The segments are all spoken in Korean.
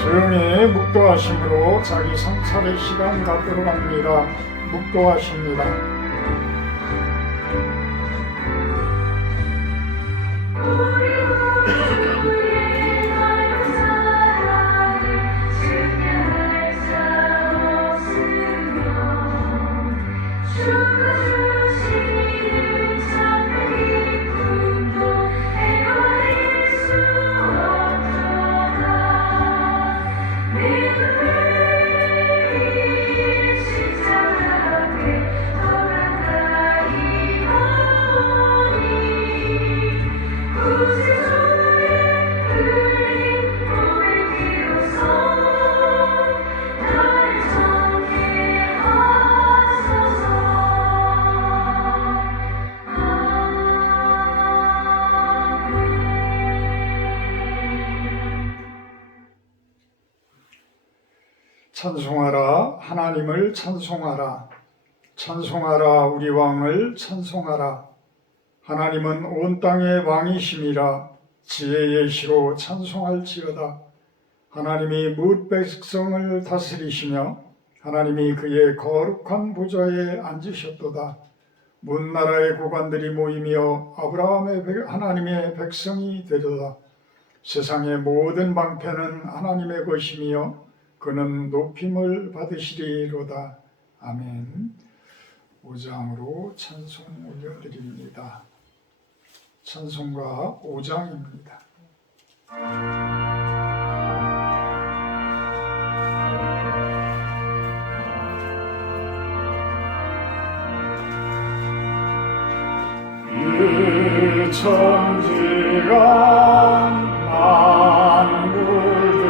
조용히 묵도하심으로 자기 성찰의 시간 갖도록 합니다. 묵도하십니다. 찬송하라 하나님을 찬송하라. 찬송하라 우리 왕을 찬송하라. 하나님은 온 땅의 왕이심이라. 지혜의 시로 찬송할지어다. 하나님이 뭇 백성을 다스리시며 하나님이 그의 거룩한 보좌에 앉으셨도다. 문 나라의 고관들이 모이며 아브라함의 하나님의 백성이 되도다. 세상의 모든 방패는 하나님의 것이며 그는 높임을 받으시리로다. 아멘. 5장으로 찬송 올려드립니다. 찬송가 5장입니다. 그 천지가 만물들아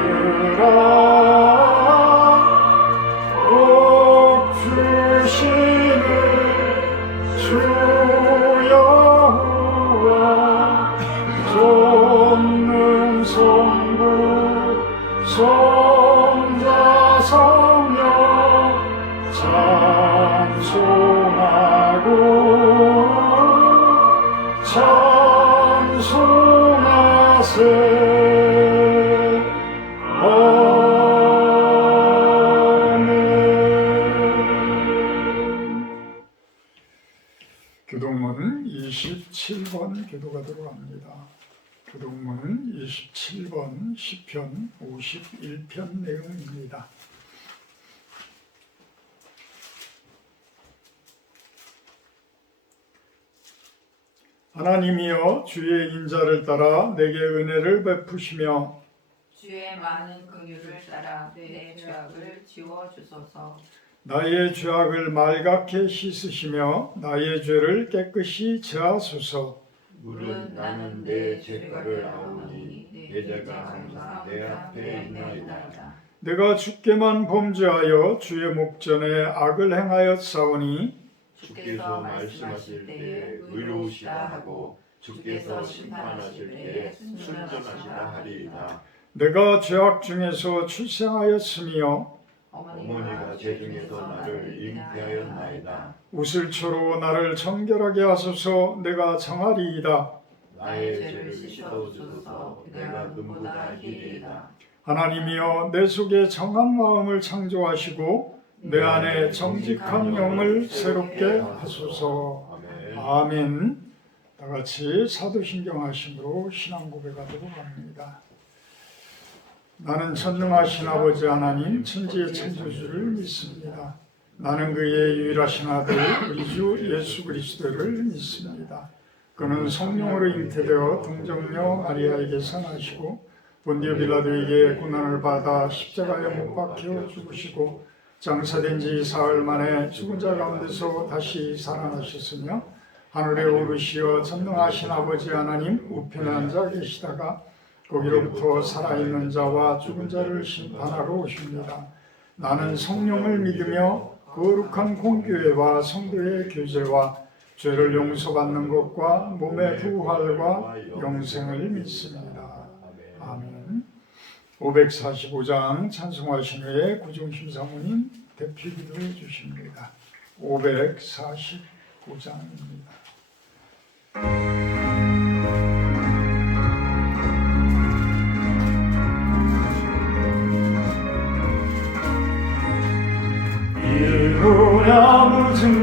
손자 성령 찬송하고 찬송하세. 아멘. 교동문 27번 기도가 들어갑니다. 교동문 27번 시편 51편 내용입니다. 하나님이여 주의 인자를 따라 내게 은혜를 베푸시며 주의 많은 긍휼을 따라 내 죄악을 지워주소서. 나의 죄악을 맑게 씻으시며 나의 죄를 깨끗이 제하소서. 물은 나는 내 죄가를 아오니 내 죄가 항상 내 앞에 있나이다. 내가 주께만 범죄하여 주의 목전에 악을 행하였사오니 주께서 말씀하실 때에 의로우시다 하고 주께서 심판하실 때에 순전하시다 하리이다. 내가 죄악 중에서 출생하였으며 어머니가 제 중에서 나를 잉태하였나이다. 우슬초로 나를 정결하게 하소서. 내가 정하리이다. 나의 죄를 씻어주소서. 내가 눈보다 희리이다. 하나님이여 내 속에 정한 마음을 창조하시고 내 안에 정직한 영을 새롭게 하소서. 아멘. 다 같이 사도신경 하심으로 신앙 고백하도록 합니다. 나는 전능하신 아버지 하나님 천지의 창조주를 믿습니다. 나는 그의 유일하신 아들 우리 주 예수 그리스도를 믿습니다. 그는 성령으로 잉태되어 동정녀 마리아에게서 나시고 본디오 빌라도에게 고난을 받아 십자가에 못 박혀 죽으시고 장사된 지 사흘 만에 죽은 자 가운데서 다시 살아나셨으며 하늘에 오르시어 전능하신 아버지 하나님 우편에 앉아 계시다가 거기로부터 살아있는 자와 죽은 자를 심판하러 오십니다. 나는 성령을 믿으며 거룩한 공교회와 성도의 교제와 죄를 용서받는 것과 몸의 부활과 영생을 믿습니다. 아멘. 545장 찬송하신 후에 구중심 사모님 대표 기도해 주십니다. 545장입니다.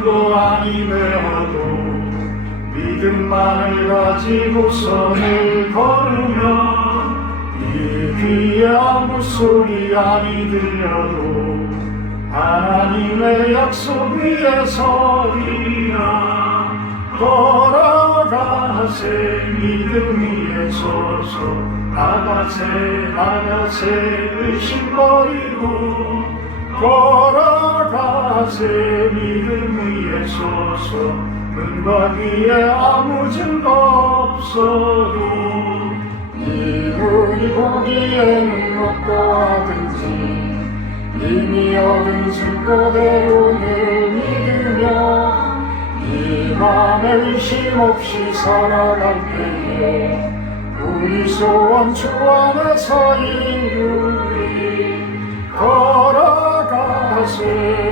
별거 아니 되어도 믿음만을 가지고 선을 걸으며 이 귀에 아무 소리 아니 들려도 하나님의 약속 위에 서리라. 걸어가세 믿음 위에 서서 나가세 의심 버리고 걸어가세 믿음 위에 서서 눈과 귀에 아무 증거 없어도 이분이 보기에는 어떠하든지 이미 얻은 증거대로 늘 믿으며 이 맘에 의심 없이 살아갈 때에 우리 소원 주 안에서 이루리. 걸어가세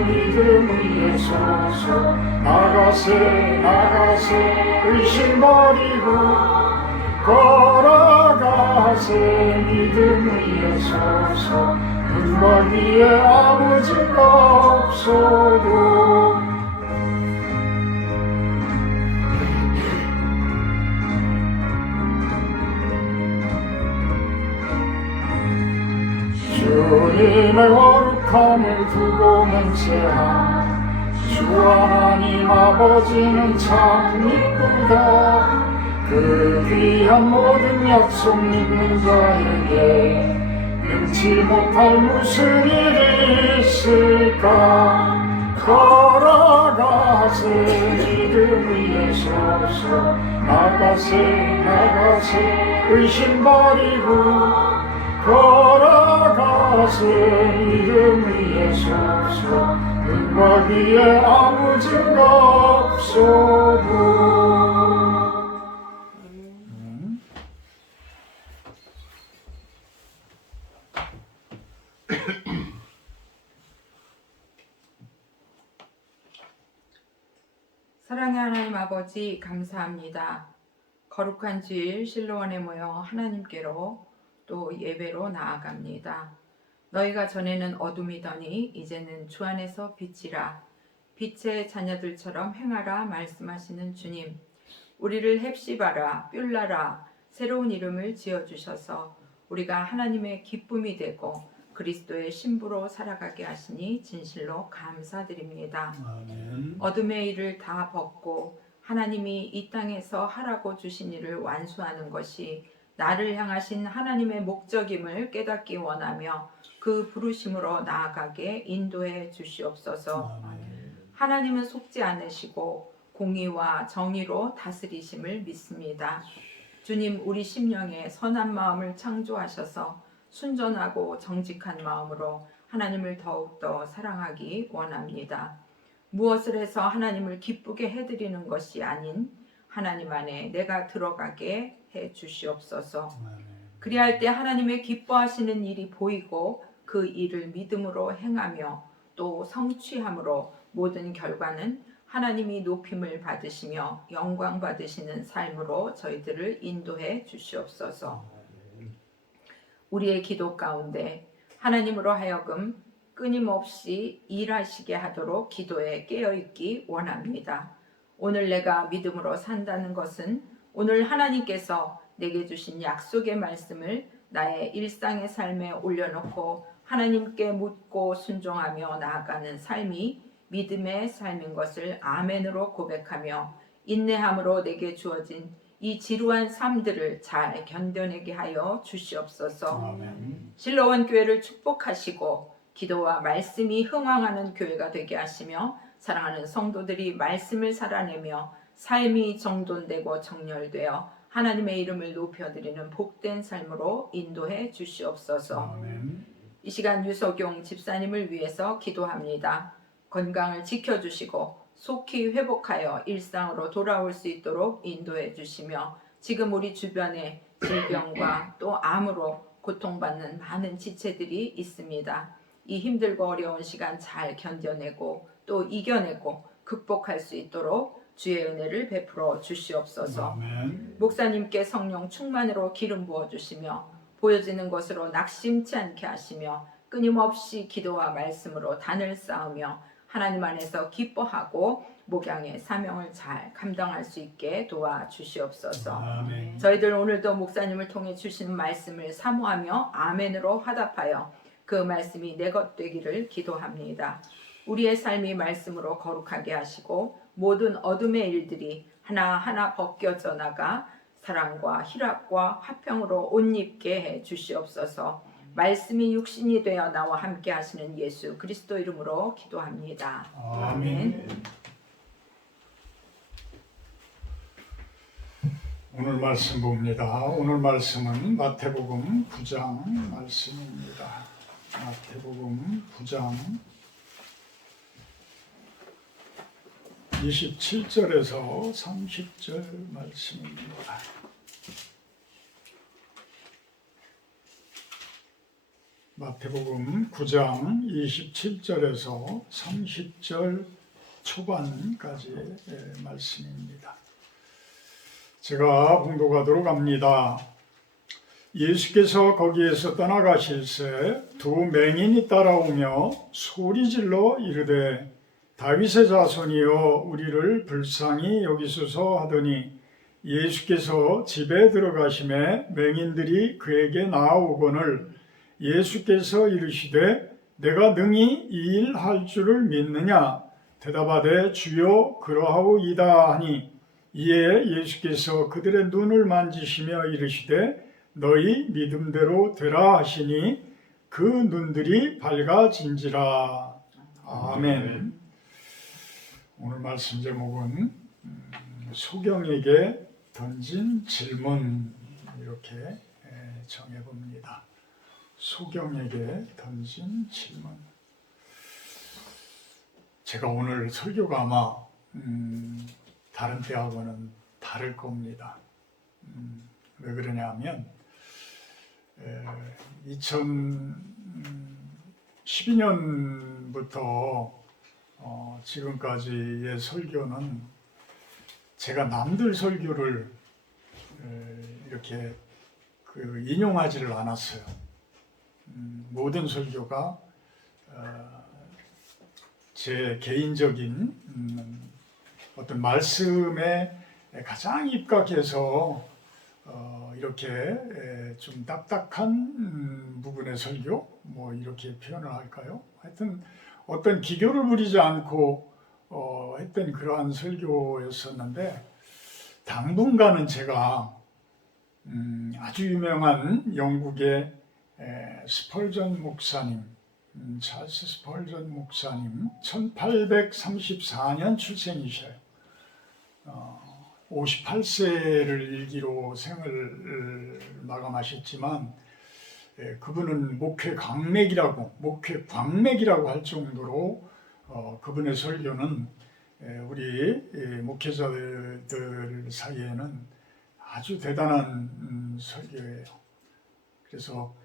믿음 위에 서서 나가세 의심 버리고 걸어가세 믿음 위에 서서 눈과 귀에 아무 증거 없어도 주님의 거룩함을 두고 맹세한 주 하나님 아버지는 참 이쁘다. 그 귀한 모든 약속 믿는 자에게 능치 못할 무슨 일이 있을까. 걸어가세 믿음 위에 서서 나가세 의심 버리고 걸어가세 믿음 위에 서서 눈과 귀에 아무 증거 없어도. 사랑의 하나님 아버지 감사합니다. 거룩한 주일 실로원에 모여 하나님께로 또 예배로 나아갑니다. 너희가 전에는 어둠이더니 이제는 주 안에서 빛이라. 빛의 자녀들처럼 행하라 말씀하시는 주님, 우리를 헵시바라 뷸라라 새로운 이름을 지어주셔서 우리가 하나님의 기쁨이 되고 그리스도의 신부로 살아가게 하시니 진실로 감사드립니다. 아멘. 어둠의 일을 다 벗고 하나님이 이 땅에서 하라고 주신 일을 완수하는 것이 나를 향하신 하나님의 목적임을 깨닫기 원하며 그 부르심으로 나아가게 인도해 주시옵소서. 아멘. 하나님은 속지 않으시고 공의와 정의로 다스리심을 믿습니다. 주님, 우리 심령에 선한 마음을 창조하셔서 순전하고 정직한 마음으로 하나님을 더욱더 사랑하기 원합니다. 무엇을 해서 하나님을 기쁘게 해드리는 것이 아닌 하나님 안에 내가 들어가게 해 주시옵소서. 그리할 때 하나님의 기뻐하시는 일이 보이고 그 일을 믿음으로 행하며 또 성취함으로 모든 결과는 하나님이 높임을 받으시며 영광 받으시는 삶으로 저희들을 인도해 주시옵소서. 우리의 기도 가운데 하나님으로 하여금 끊임없이 일하시게 하도록 기도에 깨어있기 원합니다. 오늘 내가 믿음으로 산다는 것은 오늘 하나님께서 내게 주신 약속의 말씀을 나의 일상의 삶에 올려놓고 하나님께 묻고 순종하며 나아가는 삶이 믿음의 삶인 것을 아멘으로 고백하며 인내함으로 내게 주어진 이 지루한 삶들을 잘 견뎌내게 하여 주시옵소서. 아멘. 실로원 교회를 축복하시고 기도와 말씀이 흥왕하는 교회가 되게 하시며 사랑하는 성도들이 말씀을 살아내며 삶이 정돈되고 정렬되어 하나님의 이름을 높여드리는 복된 삶으로 인도해 주시옵소서. 아멘. 이 시간 유석용 집사님을 위해서 기도합니다. 건강을 지켜주시고 속히 회복하여 일상으로 돌아올 수 있도록 인도해 주시며 지금 우리 주변에 질병과 또 암으로 고통받는 많은 지체들이 있습니다. 이 힘들고 어려운 시간 잘 견뎌내고 또 이겨내고 극복할 수 있도록 주의 은혜를 베풀어 주시옵소서. 아멘. 목사님께 성령 충만으로 기름 부어 주시며 보여지는 것으로 낙심치 않게 하시며 끊임없이 기도와 말씀으로 단을 쌓으며 하나님 안에서 기뻐하고 목양의 사명을 잘 감당할 수 있게 도와주시옵소서. 아멘. 저희들 오늘도 목사님을 통해 주신 말씀을 사모하며 아멘으로 화답하여 그 말씀이 내 것 되기를 기도합니다. 우리의 삶이 말씀으로 거룩하게 하시고 모든 어둠의 일들이 하나하나 벗겨져 나가 사랑과 희락과 화평으로 옷 입게 해 주시옵소서. 말씀이 육신이 되어 나와 함께 하시는 예수 그리스도 이름으로 기도합니다. 아멘. 오늘 말씀 봅니다. 오늘 말씀은 마태복음 9장 말씀입니다. 마태복음 9장 27절에서 30절 말씀입니다. 마태복음 9장 27절에서 30절 초반까지의 말씀입니다. 제가 봉독하도록 합니다. 예수께서 거기에서 떠나가실새 두 맹인이 따라오며 소리질러 이르되 다윗의 자손이여 우리를 불쌍히 여기소서 하더니 예수께서 집에 들어가심에 맹인들이 그에게 나아오거늘 예수께서 이르시되 내가 능히 이 일 할 줄을 믿느냐 대답하되 주여 그러하오이다 하니 이에 예수께서 그들의 눈을 만지시며 이르시되 너희 믿음대로 되라 하시니 그 눈들이 밝아진지라. 아멘. 오늘 말씀 제목은 소경에게 던진 질문 이렇게 정해봅니다. 소경에게 던진 질문. 제가 오늘 설교가 아마 다른 때하고는 다를 겁니다. 왜 그러냐면 2012년부터 지금까지의 설교는 제가 남들 설교를 이렇게 인용하지를 않았어요. 모든 설교가 제 개인적인 어떤 말씀에 가장 입각해서 이렇게 좀 딱딱한 부분의 설교, 뭐 이렇게 표현을 할까요? 하여튼 어떤 기교를 부리지 않고 했던 그러한 설교였었는데 당분간은 제가 아주 유명한 영국의 스펄전 목사님, 찰스 스펄전 목사님 1834년 출생이셔요. 58세를 일기로 생을 마감하셨지만 그분은 목회 광맥이라고 할 정도로 그분의 설교는 우리 목회자들 사이에는 아주 대단한 설교예요. 그래서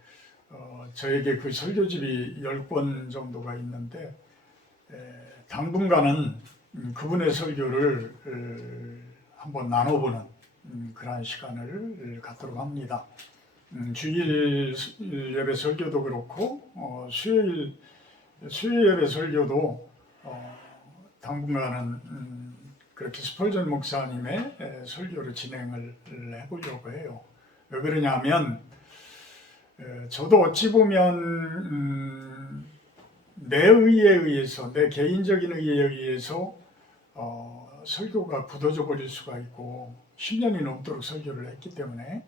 저에게 그 설교집이 10권 정도가 있는데 당분간은 그분의 설교를 한번 나눠보는 그러한 시간을 갖도록 합니다. 주일 예배 설교도 그렇고 수요일 예배 설교도 당분간은 그렇게 스펄전 목사님의 설교를 진행을 해보려고 해요. 왜 그러냐면 저도 어찌 보면 내 의에 의해서, 내 개인적인 의에 의해서 설교가 굳어져 버릴 수가 있고 10년이 넘도록 설교를 했기 때문에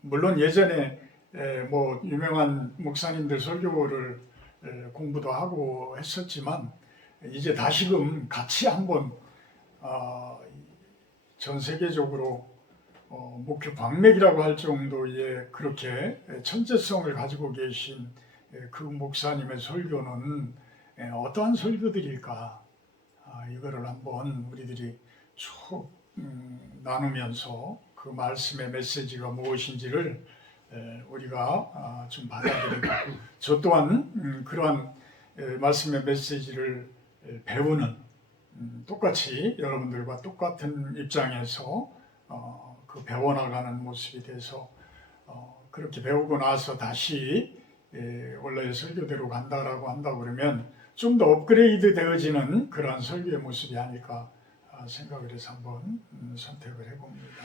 물론 예전에 뭐 유명한 목사님들 설교를 공부도 하고 했었지만 이제 다시금 같이 한번 전 세계적으로 목회 광맥이라고 할 정도의 그렇게 천재성을 가지고 계신 그 목사님의 설교는 어떠한 설교들일까, 이거를 한번 우리들이 쭉 나누면서 그 말씀의 메시지가 무엇인지를 우리가 좀 받아들이고 저 또한 그러한 말씀의 메시지를 배우는 똑같이 여러분들과 똑같은 입장에서 그 배워나가는 모습이 돼서 그렇게 배우고 나서 다시 원래의 설교대로 간다라고 한다 그러면 좀 더 업그레이드 되어지는 그러한 설교의 모습이 아닐까 생각을 해서 한번 선택을 해봅니다.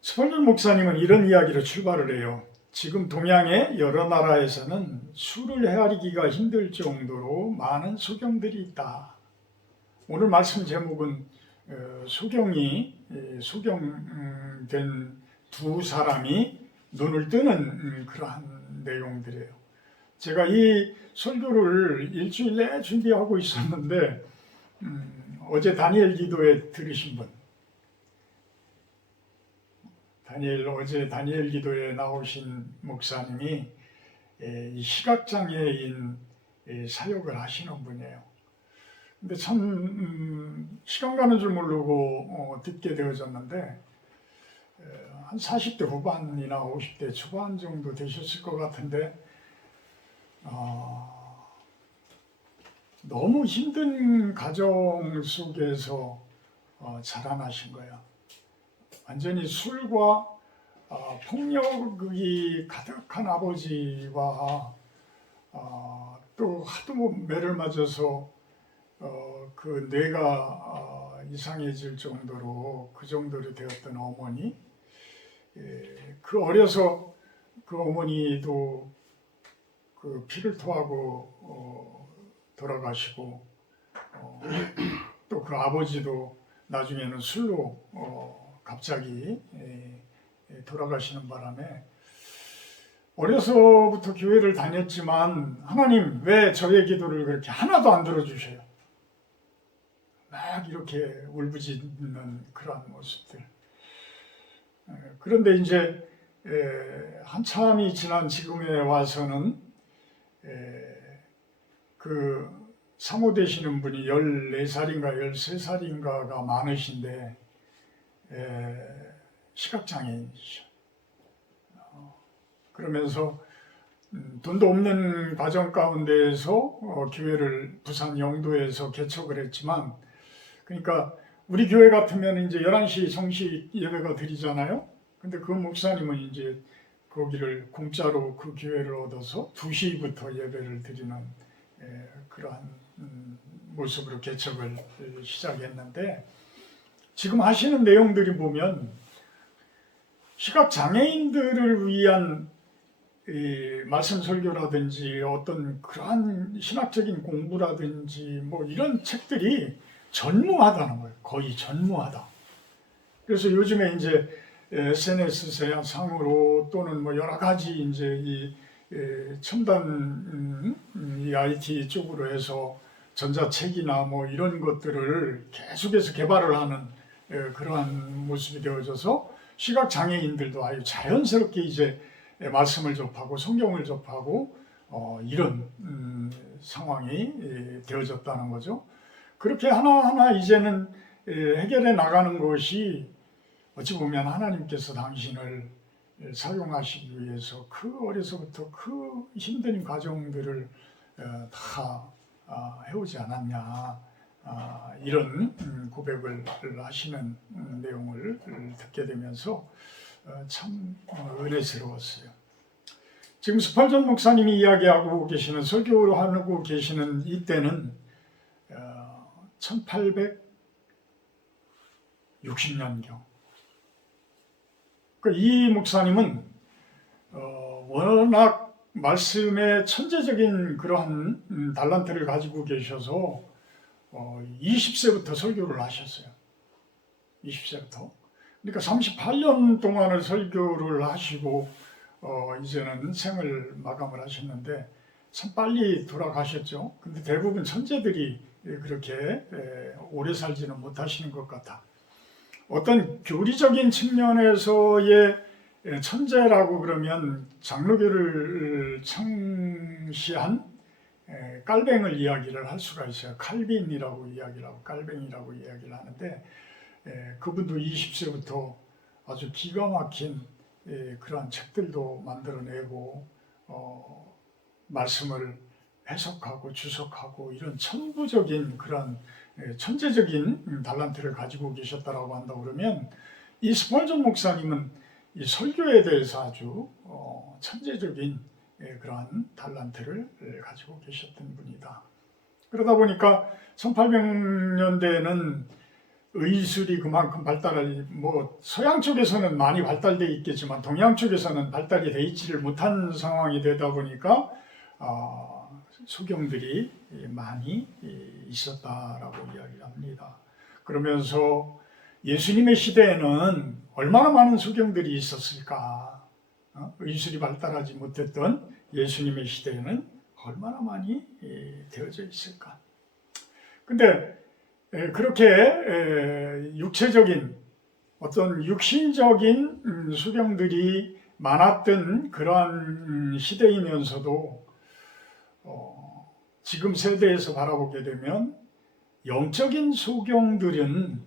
스펄전 목사님은 이런 이야기로 출발을 해요. 지금 동양의 여러 나라에서는 수를 헤아리기가 힘들 정도로 많은 소경들이 있다. 오늘 말씀 제목은 소경된 두 사람이 눈을 뜨는 그러한 내용들이에요. 제가 이 설교를 일주일 내내 준비하고 있었는데 어제 다니엘 기도에 들으신 분, 어제 다니엘 기도에 나오신 목사님이 이 시각장애인 사역을 하시는 분이에요. 근데 참 시간 가는 줄 모르고 듣게 되어졌는데 한 40대 후반이나 50대 초반 정도 되셨을 것 같은데 너무 힘든 가정 속에서 자라나신 거예요. 완전히 술과 폭력이 가득한 아버지와 또 하도 매를 맞아서 그 뇌가 이상해질 정도로 그 정도로 되었던 어머니, 그 어려서 그 어머니도 그 피를 토하고 돌아가시고 또 그 아버지도 나중에는 술로 갑자기 돌아가시는 바람에 어려서부터 교회를 다녔지만 하나님 왜 저의 기도를 그렇게 하나도 안 들어주셔요? 막 이렇게 울부짖는 그러한 모습들. 그런데 이제 한참이 지난 지금에 와서는 그 사모 되시는 분이 14살인가 13살인가가 많으신데 시각장애인이죠. 그러면서 돈도 없는 가정 가운데에서 교회를 부산 영도에서 개척을 했지만, 그러니까 우리 교회 같으면 이제 11시 정식 예배가 드리잖아요. 근데 그 목사님은 이제 거기를 공짜로 그 교회를 얻어서 2시부터 예배를 드리는 그러한 모습으로 개척을 시작했는데, 지금 하시는 내용들이 보면 시각장애인들을 위한 말씀 설교라든지 어떤 그러한 신학적인 공부라든지 뭐 이런 책들이 전무하다는 거예요. 거의 전무하다. 그래서 요즘에 이제 SNS 상으로 또는 뭐 여러 가지 이제 이 첨단 이 IT 쪽으로 해서 전자책이나 뭐 이런 것들을 계속해서 개발을 하는 그러한 모습이 되어져서 시각 장애인들도 아주 자연스럽게 이제 말씀을 접하고 성경을 접하고 이런 상황이 되어졌다는 거죠. 그렇게 하나하나 이제는 해결해 나가는 것이 어찌 보면 하나님께서 당신을 사용하시기 위해서 그 어려서부터 그 힘든 과정들을 다 해오지 않았냐, 이런 고백을 하시는 내용을 듣게 되면서 참 은혜스러웠어요. 지금 스펄전 목사님이 이야기하고 계시는, 설교하고 계시는 이때는 1860년경. 이 목사님은 워낙 말씀에 천재적인 그러한 달란트를 가지고 계셔서 20세부터 설교를 하셨어요. 20세부터. 그러니까 38년 동안을 설교를 하시고 이제는 생을 마감을 하셨는데 참 빨리 돌아가셨죠. 근데 대부분 천재들이 그렇게 오래 살지는 못하시는 것 같아. 어떤 교리적인 측면에서의 천재라고 그러면 장로교를 창시한 깔뱅을 이야기를 할 수가 있어요. 칼빈이라고 이야기를 하고 깔뱅이라고 이야기를 하는데, 그분도 20세부터 아주 기가 막힌 그러한 책들도 만들어내고 말씀을 해석하고 주석하고 이런 천부적인 그런 천재적인 달란트를 가지고 계셨다라고 한다 그러면, 이 스펄전 목사님은 이 설교에 대해서 아주 천재적인 그러한 달란트를 가지고 계셨던 분이다. 그러다 보니까 1800년대에는 의술이 그만큼 발달하지, 서양 쪽에서는 많이 발달되어 있겠지만 동양 쪽에서는 발달이 되어 있지를 못한 상황이 되다 보니까 소경들이 많이 있었다라고 이야기를 합니다. 그러면서 예수님의 시대에는 얼마나 많은 소경들이 있었을까? 의술이 발달하지 못했던 예수님의 시대에는 얼마나 많이 되어져 있을까? 근데 그렇게 육체적인 어떤 육신적인 소경들이 많았던 그러한 시대이면서도 지금 세대에서 바라보게 되면 영적인 소경들은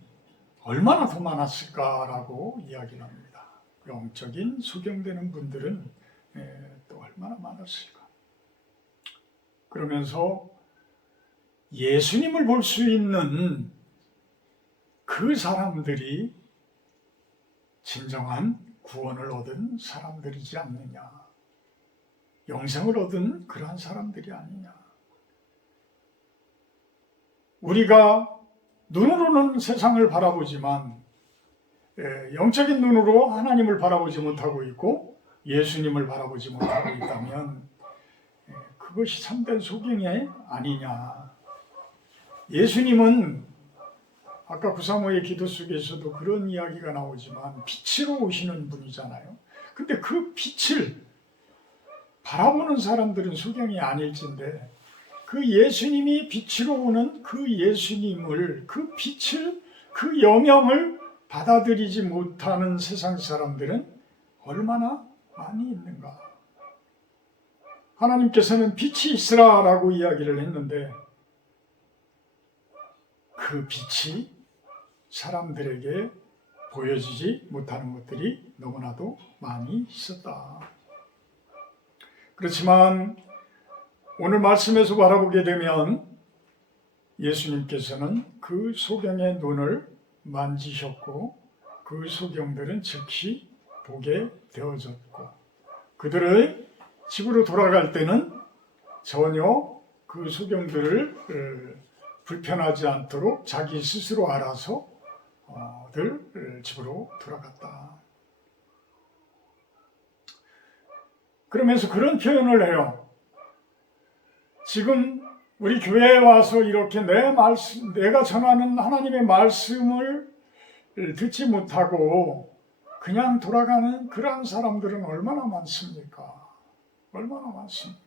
얼마나 더 많았을까라고 이야기를 합니다. 영적인 소경되는 분들은 또 얼마나 많았을까? 그러면서 예수님을 볼 수 있는 그 사람들이 진정한 구원을 얻은 사람들이지 않느냐, 영생을 얻은 그러한 사람들이 아니냐. 우리가 눈으로는 세상을 바라보지만 영적인 눈으로 하나님을 바라보지 못하고 있고 예수님을 바라보지 못하고 있다면 그것이 참된 소경이 아니냐. 예수님은 아까 구사모의 기도 속에서도 그런 이야기가 나오지만 빛으로 오시는 분이잖아요. 근데 그 빛을 바라보는 사람들은 소경이 아닐진데 그 예수님이 빛으로 오는 그 예수님을, 그 빛을, 그 여명을 받아들이지 못하는 세상 사람들은 얼마나 많이 있는가. 하나님께서는 빛이 있으라라고 이야기를 했는데 그 빛이 사람들에게 보여지지 못하는 것들이 너무나도 많이 있었다. 그렇지만 오늘 말씀에서 바라보게 되면 예수님께서는 그 소경의 눈을 만지셨고 그 소경들은 즉시 보게 되어졌고 그들의 집으로 돌아갈 때는 전혀 그 소경들을 불편하지 않도록 자기 스스로 알아서 들 집으로 돌아갔다. 그러면서 그런 표현을 해요. 지금 우리 교회에 와서 이렇게 내가 전하는 하나님의 말씀을 듣지 못하고 그냥 돌아가는 그러한 사람들은 얼마나 많습니까? 얼마나 많습니까?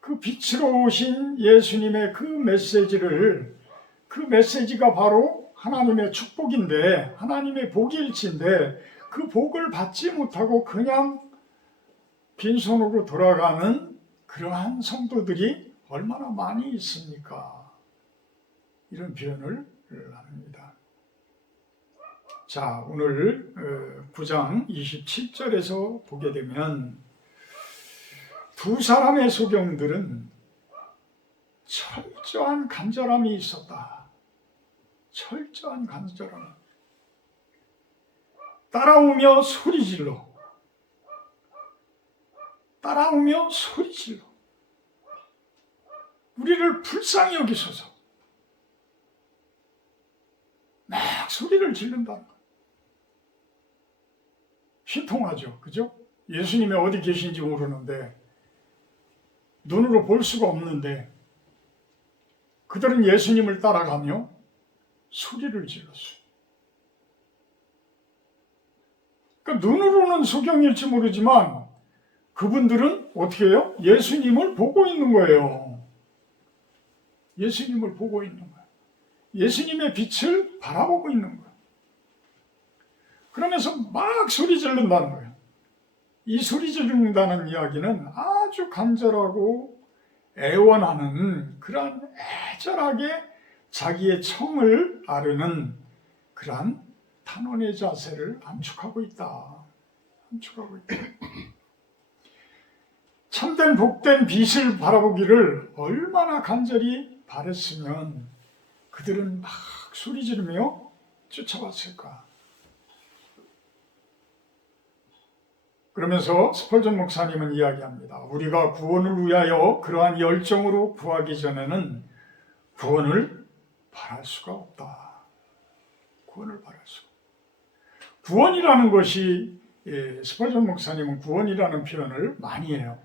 그 빛으로 오신 예수님의 그 메시지가 바로 하나님의 축복인데, 하나님의 복일지인데 그 복을 받지 못하고 그냥 빈손으로 돌아가는 그러한 성도들이 얼마나 많이 있습니까? 이런 표현을 합니다. 자, 오늘 9장 27절에서 보게 되면 두 사람의 소경들은 철저한 간절함이 있었다. 철저한 간절함. 따라오며 소리질러. 우리를 불쌍히 여기소서. 막 소리를 지른다는 거예요. 신통하죠. 그죠? 예수님이 어디 계신지 모르는데 눈으로 볼 수가 없는데 그들은 예수님을 따라가며 소리를 질렀어요. 그러니까 눈으로는 소경일지 모르지만 그분들은 어떻게 해요? 예수님을 보고 있는 거예요. 예수님을 보고 있는 거예요. 예수님의 빛을 바라보고 있는 거예요. 그러면서 막 소리 지른다는 거예요. 이 소리 지른다는 이야기는 아주 간절하고 애원하는 그러한 애절하게 자기의 청을 아르는 그러한 탄원의 자세를 함축하고 있다. 참된 복된 빛을 바라보기를 얼마나 간절히 바랬으면 그들은 막 소리 지르며 쫓아왔을까. 그러면서 스펄전 목사님은 이야기합니다. 우리가 구원을 위하여 그러한 열정으로 구하기 전에는 구원을 바랄 수가 없다. 구원을 바랄 수가 없다. 구원이라는 것이 스펄전 목사님은 구원이라는 표현을 많이 해요.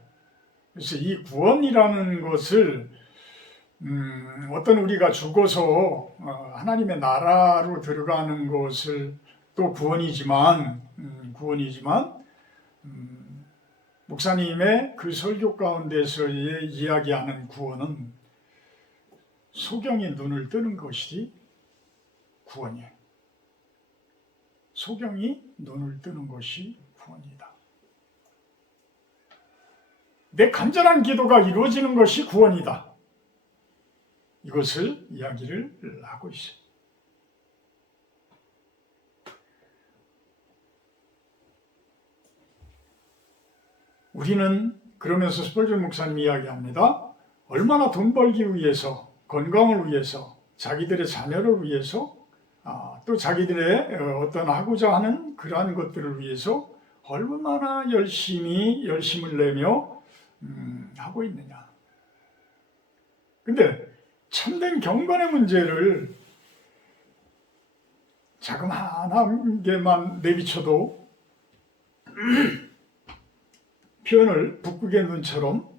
그래서 이 구원이라는 것을 어떤 우리가 죽어서 하나님의 나라로 들어가는 것을 또 구원이지만 목사님의 그 설교 가운데서의 이야기하는 구원은 소경이 눈을 뜨는 것이 구원이에요. 소경이 눈을 뜨는 것이 구원이다. 내 간절한 기도가 이루어지는 것이 구원이다. 이것을 이야기를 하고 있어요. 우리는 그러면서 스펄전 목사님이 이야기합니다. 얼마나 돈 벌기 위해서, 건강을 위해서, 자기들의 자녀를 위해서, 또 자기들의 어떤 하고자 하는 그러한 것들을 위해서 얼마나 열심을 내며 하고 있느냐. 근데 참된 경건의 문제를 자그마한 개만 내비쳐도 표현을 북극의 눈처럼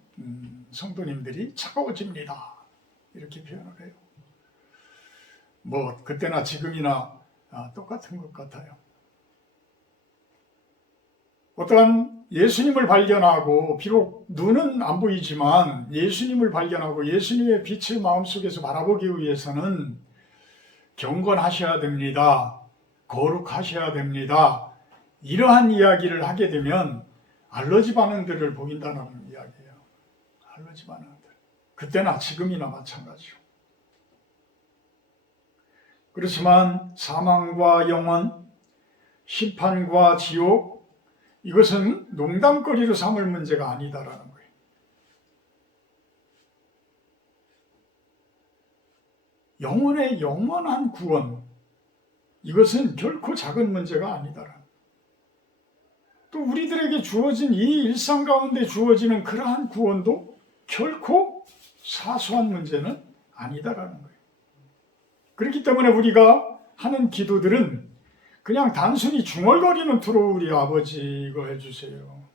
성도님들이 차가워집니다. 이렇게 표현을 해요. 뭐 그때나 지금이나 똑같은 것 같아요. 어떠한 예수님을 발견하고 비록 눈은 안 보이지만 예수님을 발견하고 예수님의 빛을 마음속에서 바라보기 위해서는 경건하셔야 됩니다. 거룩하셔야 됩니다. 이러한 이야기를 하게 되면 알러지 반응들을 보인다는 이야기예요. 알러지 반응들. 그때나 지금이나 마찬가지요. 그렇지만 사망과 영원, 심판과 지옥, 이것은 농담거리로 삼을 문제가 아니다라는 거예요. 영혼의 영원한 구원, 이것은 결코 작은 문제가 아니다라는 거예요. 또 우리들에게 주어진 이 일상 가운데 주어지는 그러한 구원도 결코 사소한 문제는 아니다라는 거예요. 그렇기 때문에 우리가 하는 기도들은 그냥 단순히 중얼거리는 투로 우리 아버지 이거 해주세요.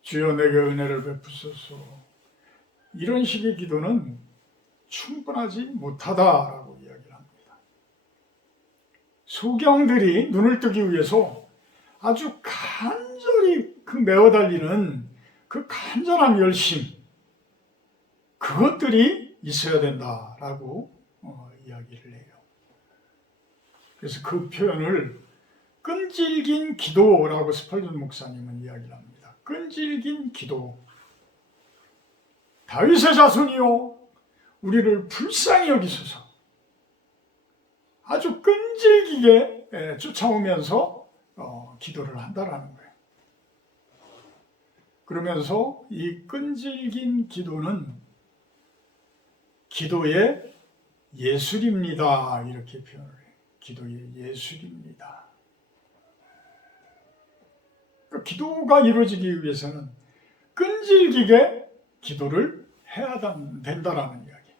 주여 내게 은혜를 베푸소서. 이런 식의 기도는 충분하지 못하다라고 이야기를 합니다. 소경들이 눈을 뜨기 위해서 아주 간절히 메어 달리는 그 간절한 열심, 그것들이 있어야 된다라고 이야기를 해요. 그래서 그 표현을 끈질긴 기도라고 스펄전 목사님은 이야기를 합니다. 끈질긴 기도. 다윗의 자손이요, 우리를 불쌍히 여기소서. 아주 끈질기게 쫓아오면서 기도를 한다라는 거예요. 그러면서 이 끈질긴 기도는 기도의 예술입니다. 이렇게 표현을 해요. 기도의 예술입니다. 그러니까 기도가 이루어지기 위해서는 끈질기게 기도를 해야 된다라는 이야기.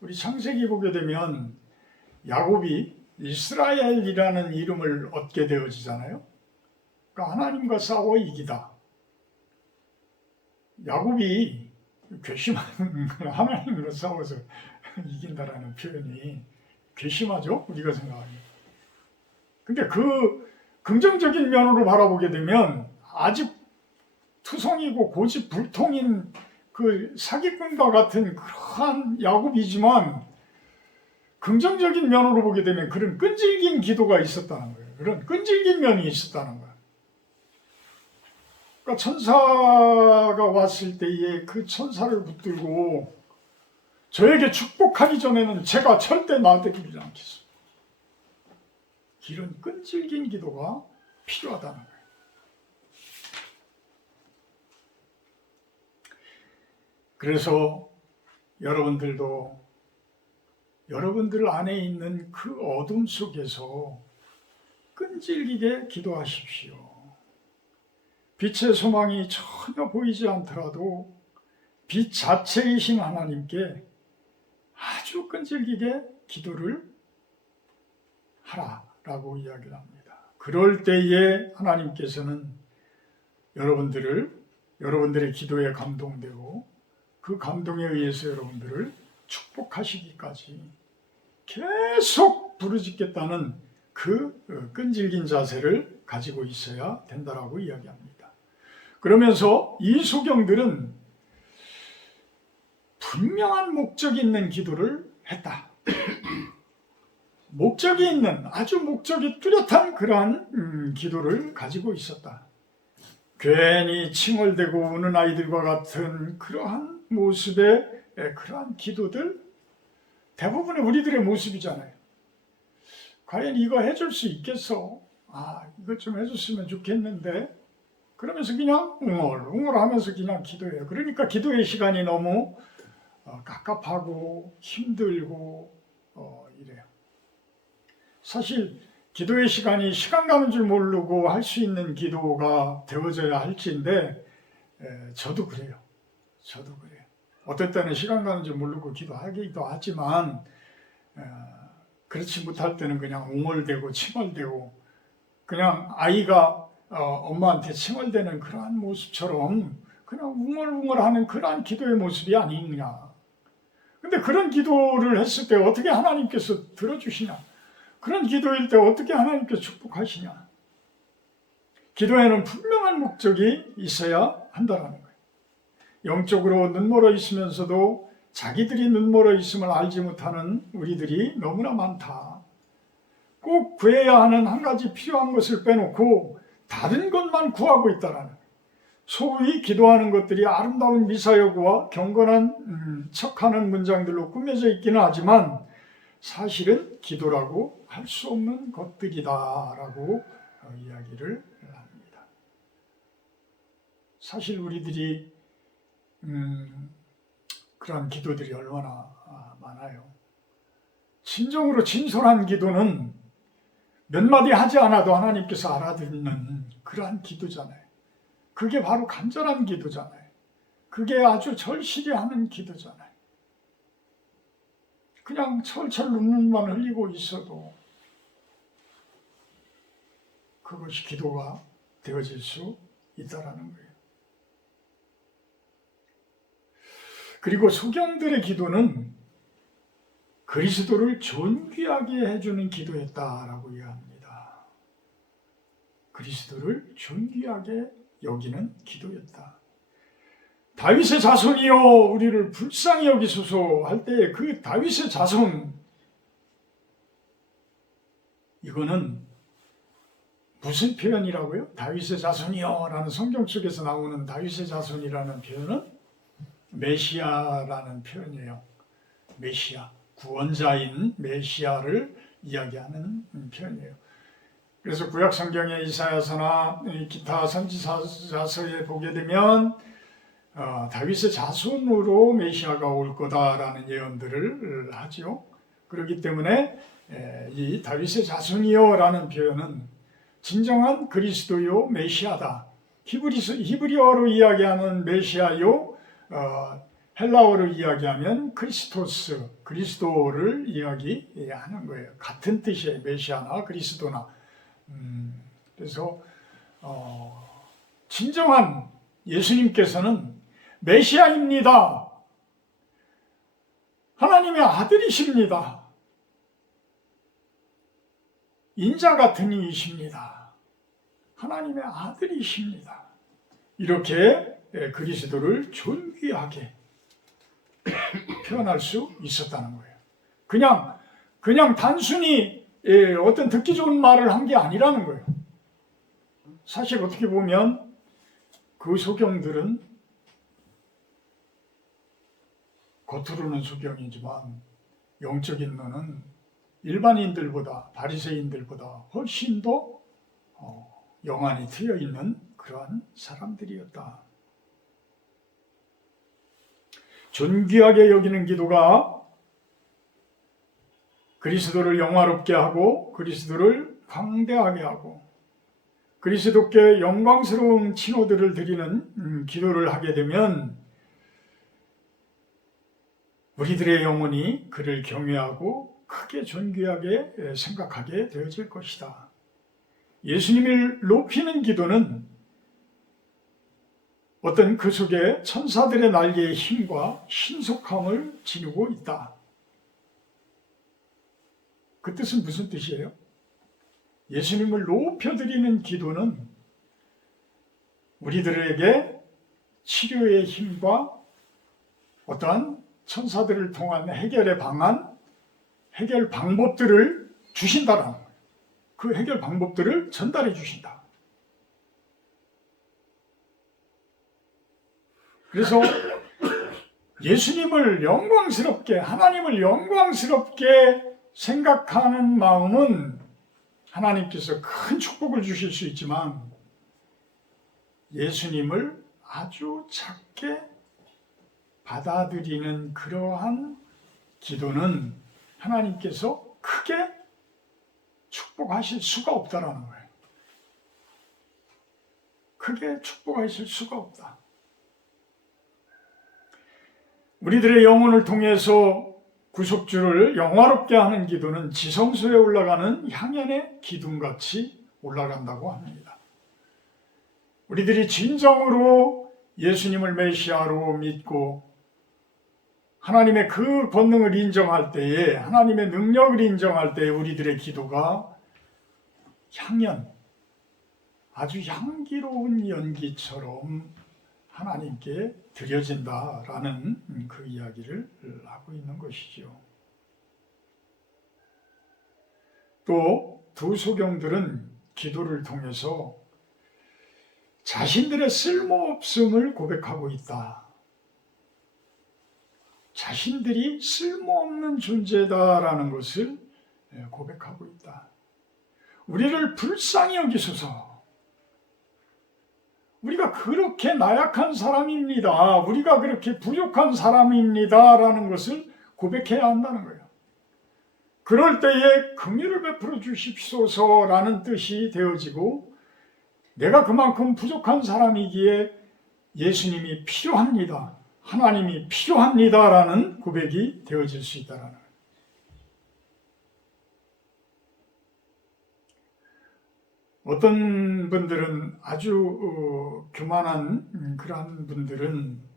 우리 창세기 보게 되면 야곱이 이스라엘이라는 이름을 얻게 되어지잖아요. 그러니까 하나님과 싸워 이기다. 야곱이 괘씸한 하나님과 싸워서 이긴다라는 표현이 괘씸하죠? 우리가 생각하기에. 근데 그 긍정적인 면으로 바라보게 되면 아직 투성이고 고집불통인 그 사기꾼과 같은 그러한 야곱이지만 긍정적인 면으로 보게 되면 그런 끈질긴 기도가 있었다는 거예요. 그런 끈질긴 면이 있었다는 거예요. 그러니까 천사가 왔을 때에 그 천사를 붙들고 저에게 축복하기 전에는 제가 절대 나한테 기르지 않겠습니다. 이런 끈질긴 기도가 필요하다는 거예요. 그래서 여러분들도 여러분들 안에 있는 그 어둠 속에서 끈질기게 기도하십시오. 빛의 소망이 전혀 보이지 않더라도 빛 자체이신 하나님께 아주 끈질기게 기도를 하라라고 이야기를 합니다. 그럴 때에 하나님께서는 여러분들의 기도에 감동되고 그 감동에 의해서 여러분들을 축복하시기까지 계속 부르짖겠다는 그 끈질긴 자세를 가지고 있어야 된다라고 이야기합니다. 그러면서 이 소경들은 분명한 목적이 있는 기도를 했다. 목적이 있는, 아주 목적이 뚜렷한 그러한 기도를 가지고 있었다. 괜히 칭얼대고 우는 아이들과 같은 그러한 모습의 그러한 기도들, 대부분의 우리들의 모습이잖아요. 과연 이거 해줄 수 있겠어? 이것 좀 해줬으면 좋겠는데, 그러면서 그냥 웅얼하면서 그냥 기도해요. 그러니까 기도의 시간이 너무 깝깝하고 힘들고 이래요. 사실 기도의 시간이 시간 가는 줄 모르고 할 수 있는 기도가 되어져야 할지인데 저도 그래요. 어떨 때는 시간 가는 줄 모르고 기도하기도 하지만 그렇지 못할 때는 그냥 웅얼대고 칭얼대고 그냥 아이가 엄마한테 칭얼대는 그러한 모습처럼 그냥 웅얼웅얼하는 그러한 기도의 모습이 아니냐. 근데 그런 기도를 했을 때 어떻게 하나님께서 들어주시냐? 그런 기도일 때 어떻게 하나님께서 축복하시냐? 기도에는 분명한 목적이 있어야 한다는 거예요. 영적으로 눈멀어 있으면서도 자기들이 눈멀어 있음을 알지 못하는 우리들이 너무나 많다. 꼭 구해야 하는 한 가지 필요한 것을 빼놓고 다른 것만 구하고 있다라는 거예요. 소위 기도하는 것들이 아름다운 미사여구와 경건한 척하는 문장들로 꾸며져 있기는 하지만 사실은 기도라고 할 수 없는 것들이다라고 이야기를 합니다. 사실 우리들이 그런 기도들이 얼마나 많아요. 진정으로 진솔한 기도는 몇 마디 하지 않아도 하나님께서 알아듣는 그러한 기도잖아요. 그게 바로 간절한 기도잖아요. 그게 아주 절실히 하는 기도잖아요. 그냥 철철 눈물만 흘리고 있어도 그것이 기도가 되어질 수 있다라는 거예요. 그리고 소경들의 기도는 그리스도를 존귀하게 해주는 기도였다라고 이야기합니다. 그리스도를 존귀하게 여기는 기도였다. 다윗의 자손이여 우리를 불쌍히 여기소서 할 때 그 다윗의 자손, 이거는 무슨 표현이라고요? 다윗의 자손이여 라는 성경 속에서 나오는 다윗의 자손이라는 표현은 메시아라는 표현이에요. 메시아, 구원자인 메시아를 이야기하는 표현이에요. 그래서 구약 성경의 이사야서나 기타 선지자서에 보게 되면 다윗의 자손으로 메시아가 올 거다라는 예언들을 하죠. 그렇기 때문에 이 다윗의 자손이여라는 표현은 진정한 그리스도요 메시아다. 히브리어로 이야기하는 메시아요, 헬라어로 이야기하면 크리스토스, 그리스도를 이야기하는 거예요. 같은 뜻이에요. 메시아나 그리스도나. 그래서 진정한 예수님께서는 메시아입니다. 하나님의 아들이십니다. 인자 같은 이이십니다. 하나님의 아들이십니다. 이렇게 그리스도를 존귀하게 표현할 수 있었다는 거예요. 그냥 단순히 어떤 듣기 좋은 말을 한 게 아니라는 거예요. 사실 어떻게 보면 그 소경들은 겉으로는 소경이지만 영적인 면은 일반인들보다, 바리새인들보다 훨씬 더 영안이 트여 있는 그러한 사람들이었다. 존귀하게 여기는 기도가 그리스도를 영화롭게 하고 그리스도를 광대하게 하고 그리스도께 영광스러운 칭호들을 드리는 기도를 하게 되면 우리들의 영혼이 그를 경외하고 크게 존귀하게 생각하게 되어질 것이다. 예수님을 높이는 기도는 어떤 그 속에 천사들의 날개의 힘과 신속함을 지니고 있다. 그 뜻은 무슨 뜻이에요? 예수님을 높여드리는 기도는 우리들에게 치료의 힘과 어떠한 천사들을 통한 해결의 방안, 해결 방법들을 주신다라는 거예요. 그 해결 방법들을 전달해 주신다. 그래서 예수님을 영광스럽게, 하나님을 영광스럽게 생각하는 마음은 하나님께서 큰 축복을 주실 수 있지만 예수님을 아주 작게 받아들이는 그러한 기도는 하나님께서 크게 축복하실 수가 없다라는 거예요. 크게 축복하실 수가 없다. 우리들의 영혼을 통해서 구속주를 영화롭게 하는 기도는 지성소에 올라가는 향연의 기둥같이 올라간다고 합니다. 우리들이 진정으로 예수님을 메시아로 믿고 하나님의 그 권능을 인정할 때에, 하나님의 능력을 인정할 때에 우리들의 기도가 향연, 아주 향기로운 연기처럼 하나님께 드려진다라는 그 이야기를 하고 있는 것이죠. 또 두 소경들은 기도를 통해서 자신들의 쓸모없음을 고백하고 있다. 자신들이 쓸모없는 존재다라는 것을 고백하고 있다. 우리를 불쌍히 여기소서. 우리가 그렇게 나약한 사람입니다. 우리가 그렇게 부족한 사람입니다. 라는 것을 고백해야 한다는 거예요. 그럴 때에 긍휼을 베풀어 주십소서라는 뜻이 되어지고 내가 그만큼 부족한 사람이기에 예수님이 필요합니다. 하나님이 필요합니다라는 고백이 되어질 수 있다는 거예요. 어떤 분들은 아주 교만한 그러한 분들은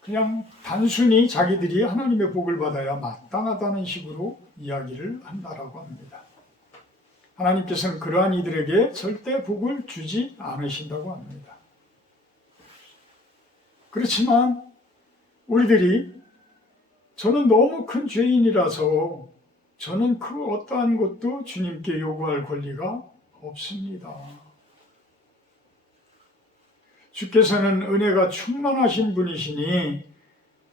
그냥 단순히 자기들이 하나님의 복을 받아야 마땅하다는 식으로 이야기를 한다라고 합니다. 하나님께서는 그러한 이들에게 절대 복을 주지 않으신다고 합니다. 그렇지만 우리들이 저는 너무 큰 죄인이라서 저는 그 어떠한 것도 주님께 요구할 권리가 없습니다. 주께서는 은혜가 충만하신 분이시니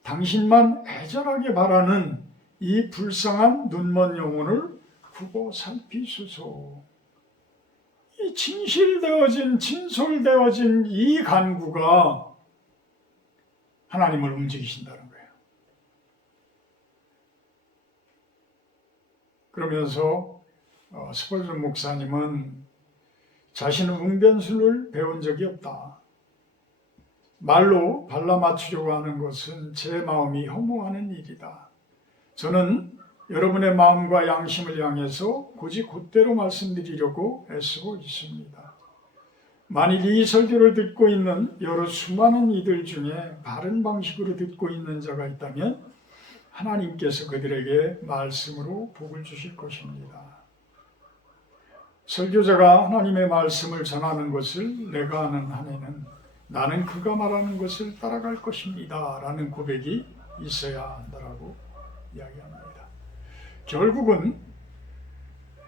당신만 애절하게 바라는 이 불쌍한 눈먼 영혼을 보고 살피소서. 이 진솔되어진 이 간구가 하나님을 움직이신다는 거예요. 그러면서 스펄전 목사님은 자신은 웅변술을 배운 적이 없다. 말로 발라맞추려고 하는 것은 제 마음이 혐오하는 일이다. 저는 여러분의 마음과 양심을 향해서 굳이 곧대로 말씀드리려고 애쓰고 있습니다. 만일 이 설교를 듣고 있는 여러 수많은 이들 중에 바른 방식으로 듣고 있는 자가 있다면 하나님께서 그들에게 말씀으로 복을 주실 것입니다. 설교자가 하나님의 말씀을 전하는 것을 내가 아는 한에는 나는 그가 말하는 것을 따라갈 것입니다. 라는 고백이 있어야 한다라고 이야기합니다. 결국은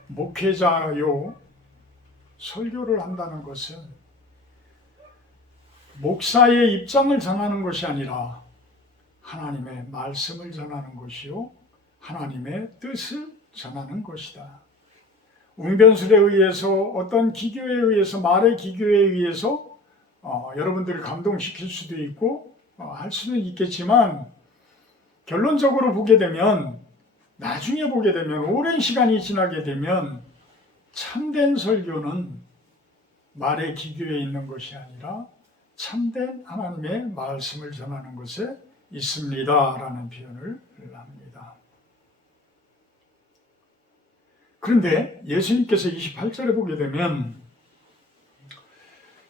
목회자요, 설교를 한다는 것은 목사의 입장을 전하는 것이 아니라 하나님의 말씀을 전하는 것이요, 하나님의 뜻을 전하는 것이다. 웅변술에 의해서 어떤 기교에 의해서, 말의 기교에 의해서 여러분들을 감동시킬 수도 있고 할 수는 있겠지만 결론적으로 보게 되면, 나중에 보게 되면, 오랜 시간이 지나게 되면 참된 설교는 말의 기교에 있는 것이 아니라 참된 하나님의 말씀을 전하는 것에 있습니다라는 표현을 합니다. 그런데 예수님께서 28절에 보게 되면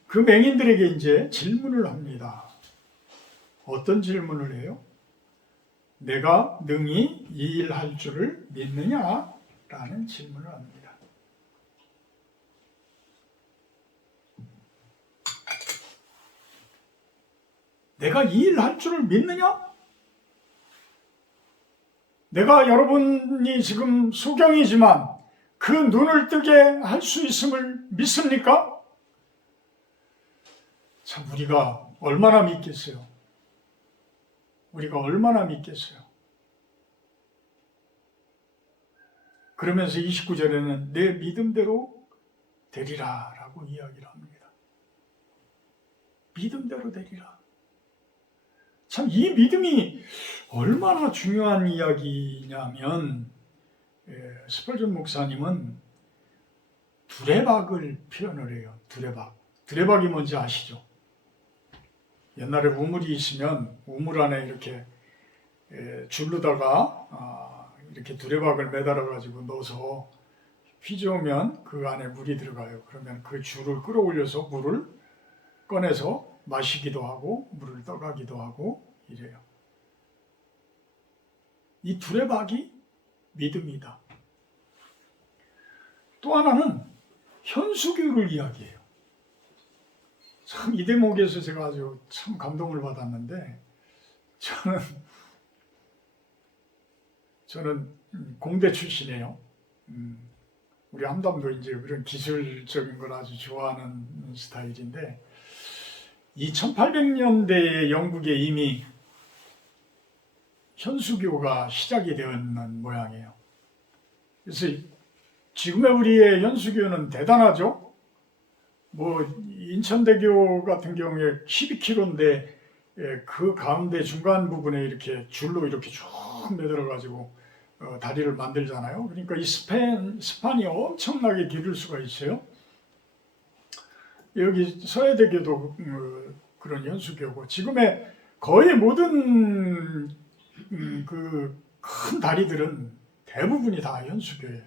그 맹인들에게 이제 질문을 합니다. 어떤 질문을 해요? 내가 능히 이 일 할 줄을 믿느냐? 라는 질문을 합니다. 내가 이 일 할 줄을 믿느냐? 내가 여러분이 지금 소경이지만 그 눈을 뜨게 할 수 있음을 믿습니까? 참 우리가 얼마나 믿겠어요? 우리가 얼마나 믿겠어요? 그러면서 29절에는 내 믿음대로 되리라 라고 이야기를 합니다. 믿음대로 되리라. 참 이 믿음이 얼마나 중요한 이야기냐면 스펄전 목사님은 두레박을 표현을 해요. 두레박. 두레박이 뭔지 아시죠? 옛날에 우물이 있으면 우물 안에 이렇게 줄로다가 이렇게 두레박을 매달아 가지고 넣어서 휘저으면 그 안에 물이 들어가요. 그러면 그 줄을 끌어올려서 물을 꺼내서 마시기도 하고 물을 떠가기도 하고 이래요. 이 두레박이 믿음이다. 또 하나는 현수교를 이야기해요. 참 이 대목에서 제가 아주 참 감동을 받았는데 저는 공대 출신이에요. 우리 함담도 이제 그런 기술적인 걸 아주 좋아하는 스타일인데 1800년대에 영국에 이미 현수교가 시작이 되었는 모양이에요. 그래서 지금의 우리의 현수교는 대단하죠. 뭐 인천대교 같은 경우에 12km인데 그 가운데 중간 부분에 이렇게 줄로 이렇게 쭉 매달아 가지고 다리를 만들잖아요. 그러니까 이 스판이 엄청나게 길을 수가 있어요. 여기 서해대교도 그런 현수교고 지금의 거의 모든 그 큰 다리들은 대부분이 다 현수교예요.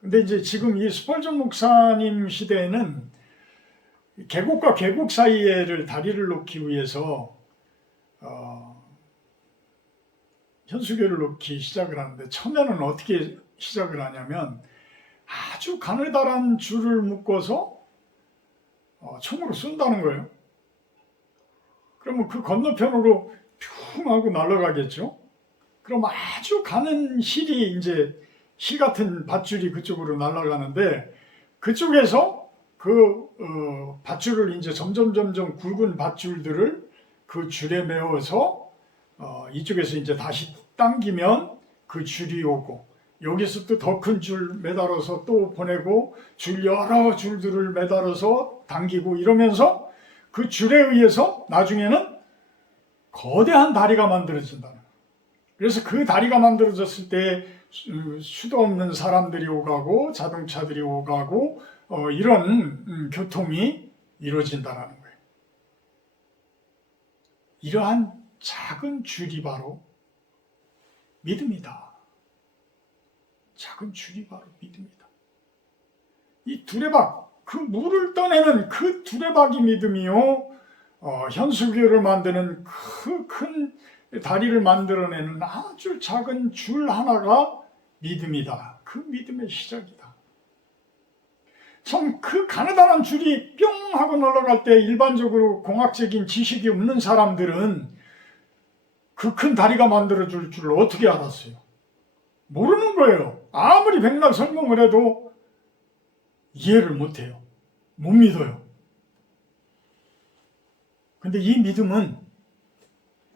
근데 이제 지금 이 스펄전 목사님 시대에는 계곡과 계곡 사이에를 다리를 놓기 위해서 현수교를 놓기 시작을 하는데 처음에는 어떻게 시작을 하냐면 아주 가느다란 줄을 묶어서 총으로 쏜다는 거예요. 그러면 그 건너편으로 퓨 하고 날아가겠죠. 그럼 아주 가는 실이 이제 실 같은 밧줄이 그쪽으로 날아가는데 그쪽에서 그 밧줄을 이제 점점 굵은 밧줄들을 그 줄에 메워서 이쪽에서 이제 다시 당기면 그 줄이 오고 여기서 또 더 큰 줄 매달아서 또 보내고 여러 줄들을 매달아서 당기고 이러면서 그 줄에 의해서 나중에는 거대한 다리가 만들어진다는 거예요. 그래서 그 다리가 만들어졌을 때 수도 없는 사람들이 오가고 자동차들이 오가고 이런 교통이 이루어진다는 거예요. 이러한 작은 줄이 바로 믿음이다. 작은 줄이 바로 믿음이다. 이 두레박, 그 물을 떠내는 그 두레박이 믿음이요. 현수교를 만드는 그 큰 다리를 만들어내는 아주 작은 줄 하나가 믿음이다. 그 믿음의 시작이다. 참 그 가느다란 줄이 뿅 하고 날아갈 때 일반적으로 공학적인 지식이 없는 사람들은 그 큰 다리가 만들어줄 줄 어떻게 알았어요? 모르는 거예요. 아무리 백날 설명을 해도 이해를 못해요. 못 믿어요. 근데 이 믿음은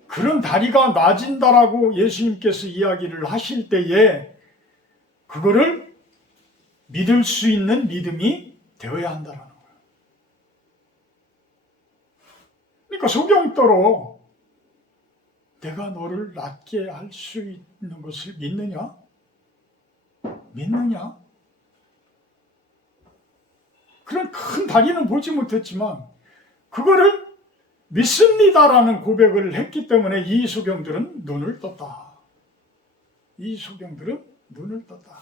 그런 다리가 나진다라고 예수님께서 이야기를 하실 때에 그거를 믿을 수 있는 믿음이 되어야 한다는 거예요. 그러니까 소경도로 내가 너를 낫게 할 수 있는 것을 믿느냐? 믿느냐? 그런 큰 다리는 보지 못했지만 그거를 믿습니다라는 고백을 했기 때문에 이 소경들은 눈을 떴다. 이 소경들은 눈을 떴다.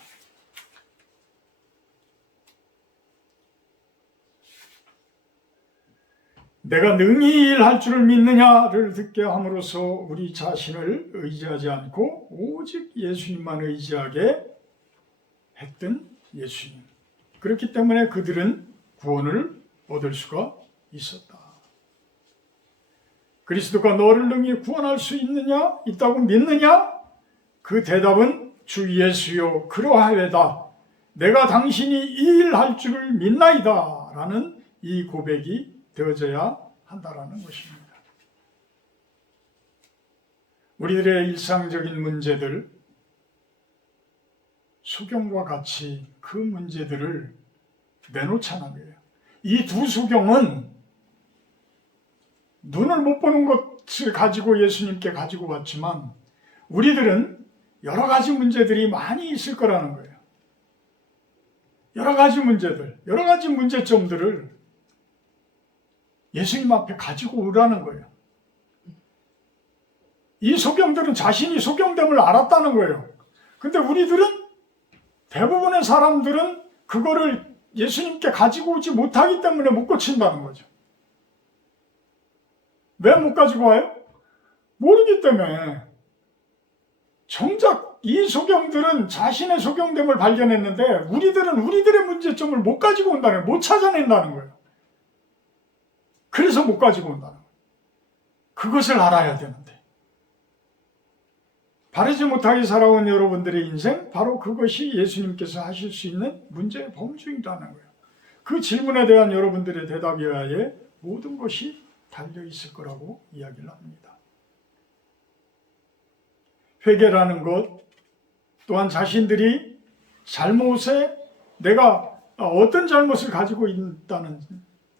내가 능히 일할 줄을 믿느냐를 듣게 함으로써 우리 자신을 의지하지 않고 오직 예수님만 의지하게 했던 예수님. 그렇기 때문에 그들은 구원을 얻을 수가 있었다. 그리스도가 너를 능히 구원할 수 있느냐? 있다고 믿느냐? 그 대답은 주 예수여 그러하여다. 내가 당신이 이 일 할 줄을 믿나이다. 라는 이 고백이 되어져야 한다라는 것입니다. 우리들의 일상적인 문제들, 소경과 같이 그 문제들을 내놓자는 거예요. 이 두 소경은 눈을 못 보는 것을 가지고 예수님께 가지고 왔지만 우리들은 여러 가지 문제들이 많이 있을 거라는 거예요. 여러 가지 문제들, 여러 가지 문제점들을 예수님 앞에 가지고 오라는 거예요. 이 소경들은 자신이 소경됨을 알았다는 거예요. 근데 우리들은 대부분의 사람들은 그거를 예수님께 가지고 오지 못하기 때문에 못 고친다는 거죠. 왜 못 가지고 와요? 모르기 때문에. 정작 이 소경들은 자신의 소경됨을 발견했는데 우리들은 우리들의 문제점을 못 가지고 온다는 거예요. 못 찾아낸다는 거예요. 그래서 못 가지고 온다는 거예요. 그것을 알아야 되는데. 바르지 못하게 살아온 여러분들의 인생, 바로 그것이 예수님께서 하실 수 있는 문제의 범주이라는 거예요. 그 질문에 대한 여러분들의 대답이야에 모든 것이 달려있을 거라고 이야기를 합니다. 회개라는 것, 또한 자신들이 잘못에 내가 어떤 잘못을 가지고 있다는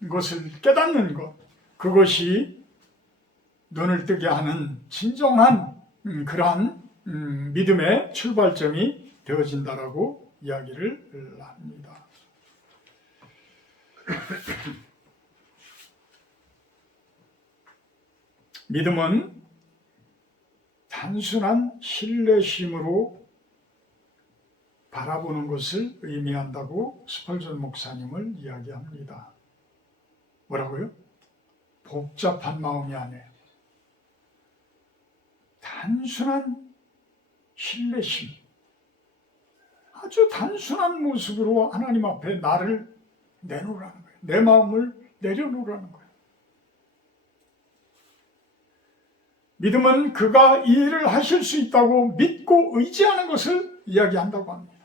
것을 깨닫는 것, 그것이 눈을 뜨게 하는 진정한 그러한 믿음의 출발점이 되어진다라고 이야기를 합니다. 믿음은 단순한 신뢰심으로 바라보는 것을 의미한다고 스펄전 목사님을 이야기합니다. 뭐라고요? 복잡한 마음이 아니에요. 단순한 신뢰심, 아주 단순한 모습으로 하나님 앞에 나를 내놓으라는 거예요. 내 마음을 내려놓으라는 거예요. 믿음은 그가 이 일을 하실 수 있다고 믿고 의지하는 것을 이야기한다고 합니다.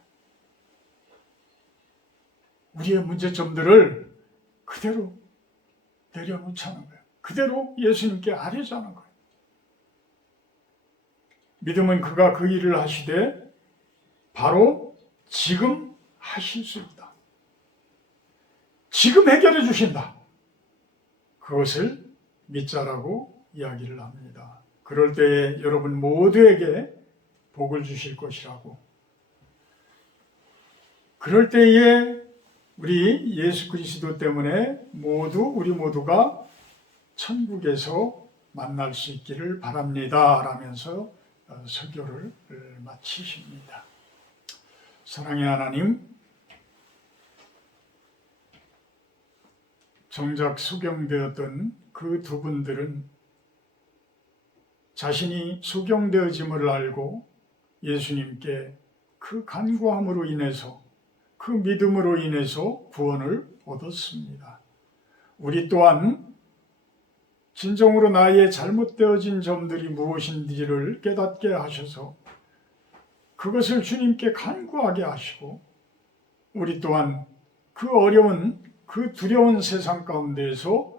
우리의 문제점들을 그대로 내려놓자는 거예요. 그대로 예수님께 아뢰자는 거예요. 믿음은 그가 그 일을 하시되 바로 지금 하실 수 있다. 지금 해결해 주신다. 그것을 믿자라고 이야기를 합니다. 그럴 때에 여러분 모두에게 복을 주실 것이라고. 그럴 때에 우리 예수 그리스도 때문에 우리 모두가 천국에서 만날 수 있기를 바랍니다. 라면서 설교를 마치십니다. 사랑의 하나님, 정작 소경되었던 그 두 분들은 자신이 소경되어짐을 알고 예수님께 그 간구함으로 인해서, 그 믿음으로 인해서 구원을 얻었습니다. 우리 또한 진정으로 나의 잘못되어진 점들이 무엇인지를 깨닫게 하셔서 그것을 주님께 간구하게 하시고, 우리 또한 그 어려운, 그 두려운 세상 가운데에서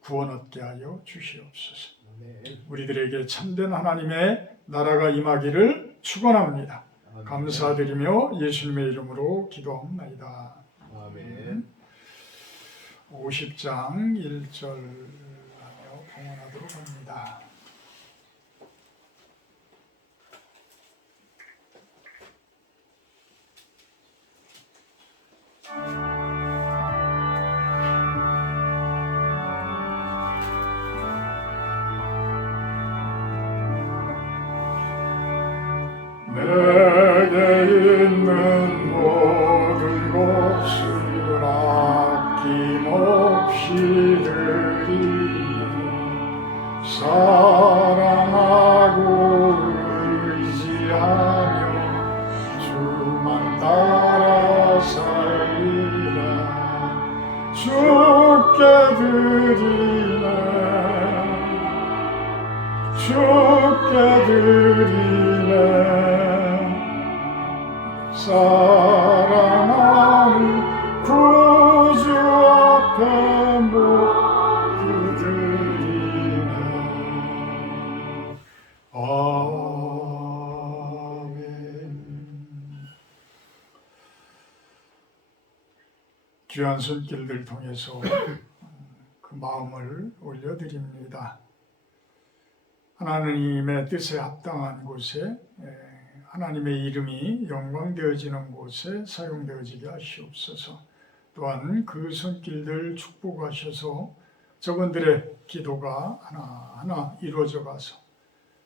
구원 얻게 하여 주시옵소서. 우리들에게 참된 하나님의 나라가 임하기를 축원합니다. 감사드리며 예수님의 이름으로 기도합니다. 아멘. 50장 1절 하며 봉헌하도록 합니다. 있는 모든 것을 아낌없이 드리며 사랑하고 의지하며 주만 따라 살리라. 주께 드리네 주께 드리네 사랑하는 구주 앞에 모두 드리네. 아멘. 귀한 손길들 통해서 그 마음을 올려드립니다. 하나님의 뜻에 합당한 곳에 하나님의 이름이 영광되어지는 곳에 사용되어지게 하시옵소서. 또한 그 손길들 축복하셔서 저분들의 기도가 하나하나 이루어져 가서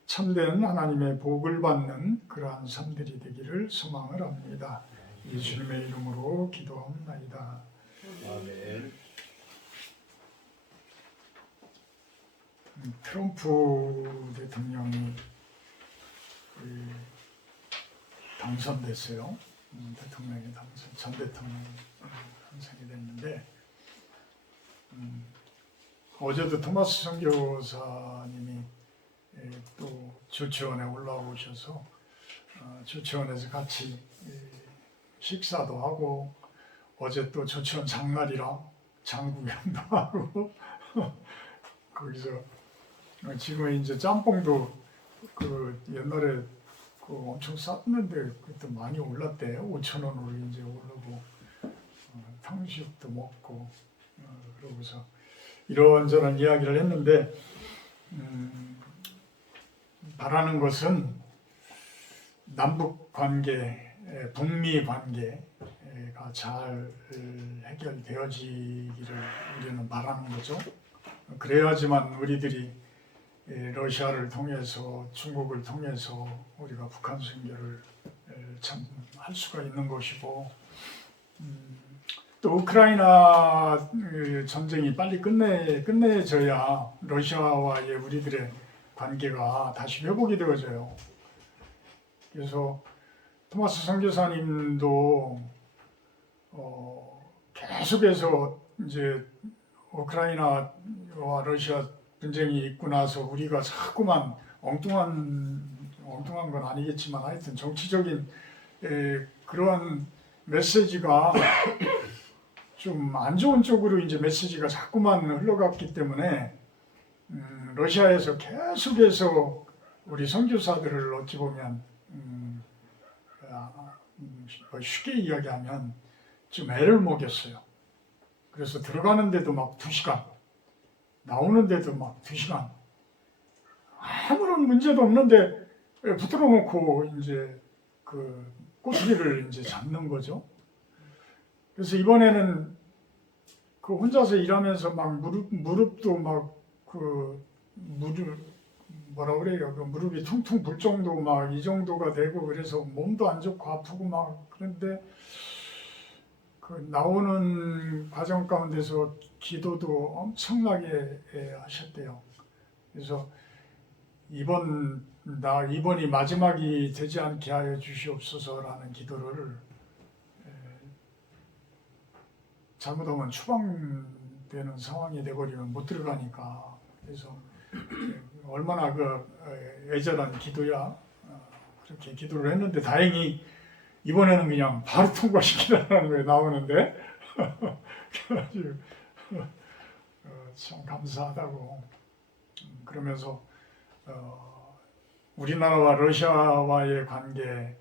참된 하나님의 복을 받는 그러한 삶들이 되기를 소망을 합니다. 예수님의 이름으로 기도합나이다. 아멘. 트럼프 대통령이 당선됐어요. 대통령이 전 대통령이 당선이 됐는데 어제도 토마스 선교사님이 또 조치원에 올라오셔서 조치원에서 같이 식사도 하고 어제 또 조치원 장날이라 장구경도 하고 거기서 지금 이제 짬뽕도 그 옛날에 그 엄청 쌌는데 그때 많이 올랐대요. 5,000원으로 이제 오르고 탕수육도 먹고 그러고서 이런저런 이야기를 했는데 바라는 것은 남북 관계, 북미 관계가 잘 해결되어지기를 우리는 바라는 거죠. 그래야지만 우리들이 러시아를 통해서 중국을 통해서 우리가 북한 선교를 참 할 수가 있는 것이고 또 우크라이나 전쟁이 빨리 끝내져야 러시아와의 우리들의 관계가 다시 회복이 되어져요. 그래서 토마스 선교사님도 계속해서 이제 우크라이나와 러시아 분쟁이 있고 나서 우리가 자꾸만 엉뚱한 건 아니겠지만 하여튼 정치적인 그러한 메시지가 좀 안 좋은 쪽으로 이제 메시지가 자꾸만 흘러갔기 때문에 러시아에서 계속해서 우리 선교사들을 어찌 보면 쉽게 이야기하면 좀 애를 먹였어요. 그래서 들어가는데도 막 2시간, 나오는데도 막 2시간, 아무런 문제도 없는데 붙들어 놓고 이제 그 꼬투리를 이제 잡는 거죠. 그래서 이번에는 그 혼자서 일하면서 막 무릎도 막 그 뭐라 그래요? 그 무릎이 퉁퉁 불 정도 막 이 정도가 되고 그래서 몸도 안 좋고 아프고 막 그런데 그 나오는 과정 가운데서 기도도 엄청나게 하셨대요. 그래서 이번이 마지막이 되지 않게 하여 주시옵소서라는 기도를 잘못하면 추방되는 상황이 되버리면 못 들어가니까 그래서 얼마나 그 애절한 기도야 그렇게 기도를 했는데 다행히 이번에는 그냥 바로 통과시키라는 거에 나오는데 그래가지고 참 감사하다고 그러면서 우리나라와 러시아와의 관계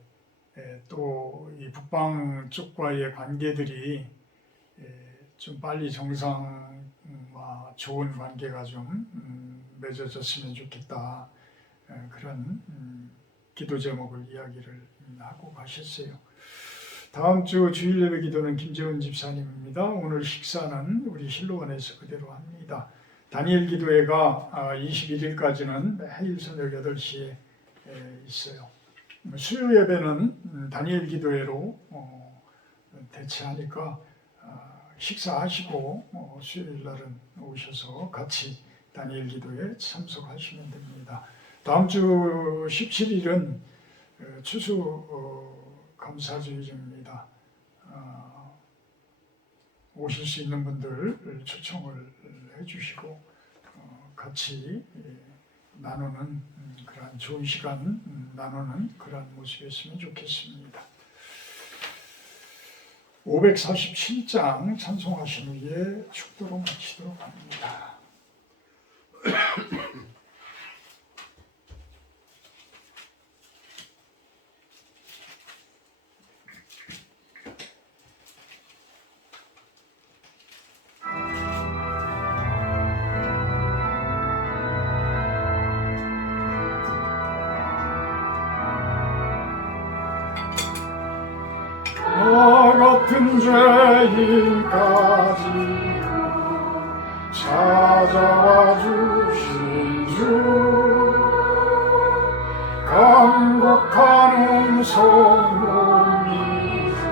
또 이 북방 쪽과의 관계들이 좀 빨리 정상과 좋은 관계가 좀 맺어졌으면 좋겠다 그런 기도 제목을 이야기를 하고 가셨어요. 다음 주 주일 예배 기도는 김재훈 집사님입니다. 오늘 식사는 우리 실로원에서 그대로 합니다. 다니엘 기도회가 21일까지는 매일 저녁 8시에 있어요. 수요 예배는 다니엘 기도회로 대체하니까 식사하시고 수요일 날은 오셔서 같이 다니엘 기도에 참석하시면 됩니다. 다음 주 17일은 추수 감사주일입니다. 오실 수 있는 분들 초청을 해주시고 같이 나누는 그러한 좋은 시간 나누는 그러한 모습이었으면 좋겠습니다. 547장 찬송하신 후에 축도로 마치도록 합니다. 나 같은 죄인까지 찾아와 주신 주 간곡한 음성 믿어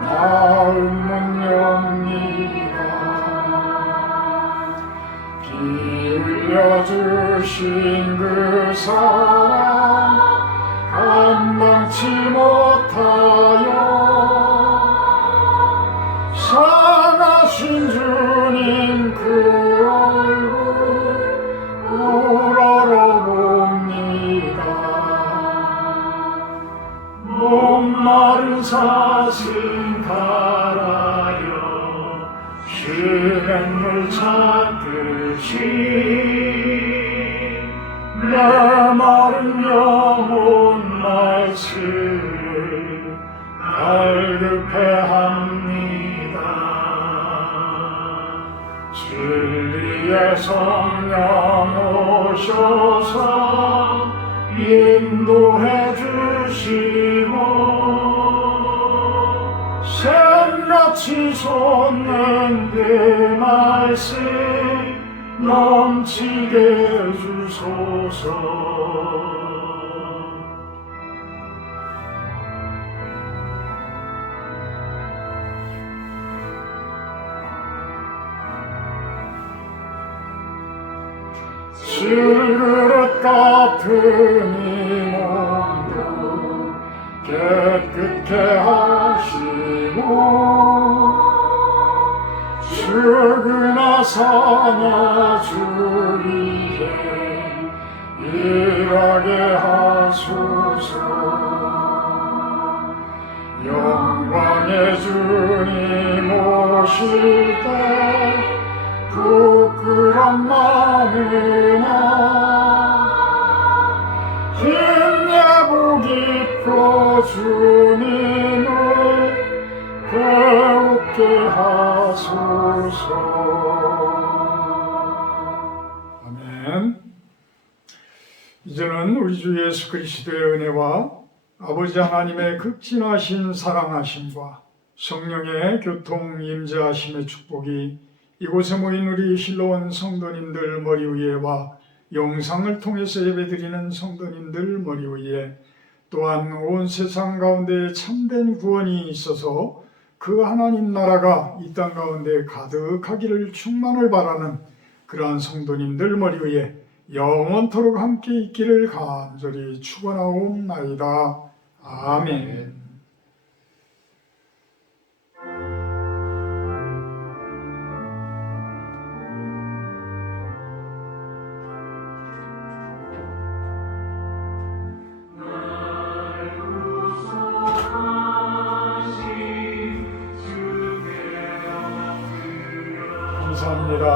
마음 문엽니다 피 흘려 주신 그 사랑 감당치 못하여 상하신 주님 그 얼굴 우러러봅니다. 목마른 사슴 갈아여 시냇물 찾듯이 내 마른 영혼 말씀을 갈급해합니다. 진리의 성령 오셔서 인도해 주시고 샘같이 솟는 그 말씀 넘치게 해주소서. 질그릇 같은 이 몸도 깨끗게 하시고 죽으나 사나 주위에 일하게 하소서. 영광의 주님 오실 때 부끄러운 마음이나 힘내고 깊고 주님을 배우게 하소서. 아멘. 이제는 우리 주 예수 그리스도의 은혜와 아버지 하나님의 극진하신 사랑하심과 성령의 교통 임재하심의 축복이 이곳에 모인 우리 실로원 성도님들 머리 위에와 영상을 통해서 예배드리는 성도님들 머리 위에 또한 온 세상 가운데 참된 구원이 있어서 그 하나님 나라가 이 땅 가운데 가득하기를 충만을 바라는 그러한 성도님들 머리 위에 영원토록 함께 있기를 간절히 축원하옵나이다. 아멘. 감사합니다.